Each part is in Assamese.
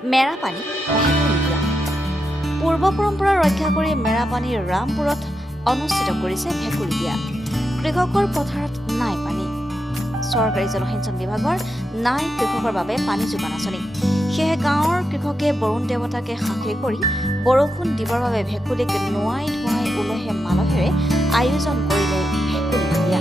মেৰাপানী ভেকুলী বিয়া। পূৰ্ব পৰম্পৰা ৰক্ষা কৰি মেৰাপানীৰ ৰামপুৰত অনুষ্ঠিত কৰিছে ভেকুলী বিয়া। কৃষকৰ পথাৰত নাই পানী। চৰকাৰী জলসিঞ্চন বিভাগৰ নাই কৃষকৰ বাবে পানী যোগান আঁচনি। সেয়েহে গাঁৱৰ কৃষকে বৰুণ দেৱতাকে সাক্ষী কৰি বৰষুণ দিবৰ বাবে ভেকুলীক নোৱাই ধুৱাই উলহে মালহেৰে আয়োজন কৰিলে ভেকুলী বিয়া।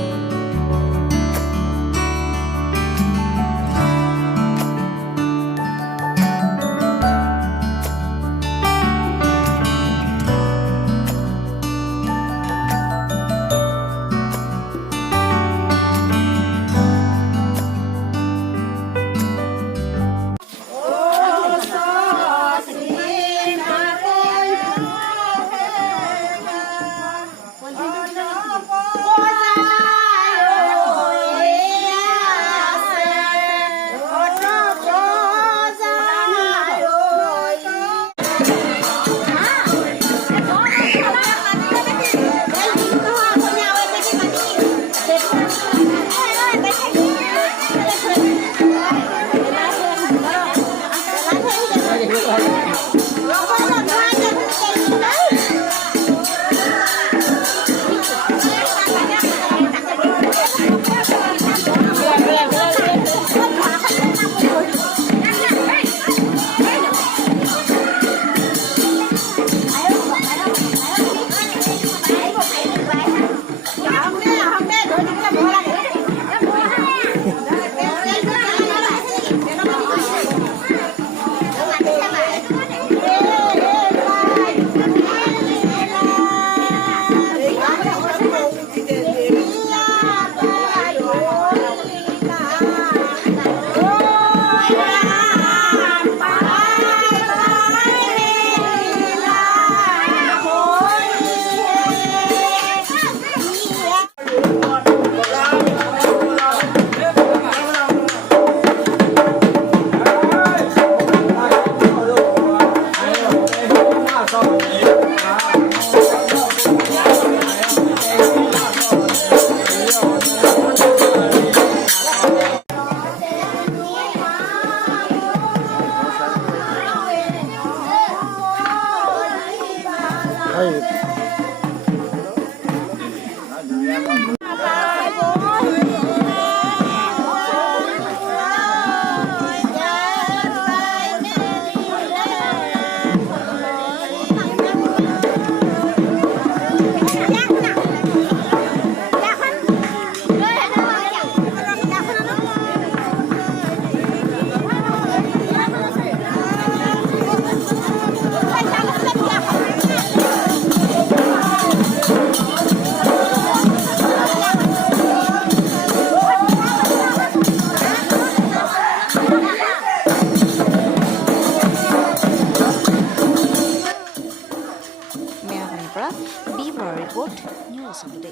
মেৰাপানীৰ পৰা বি বৰুৱাৰ ৰিপৰ্ট, নিউজ টুডে।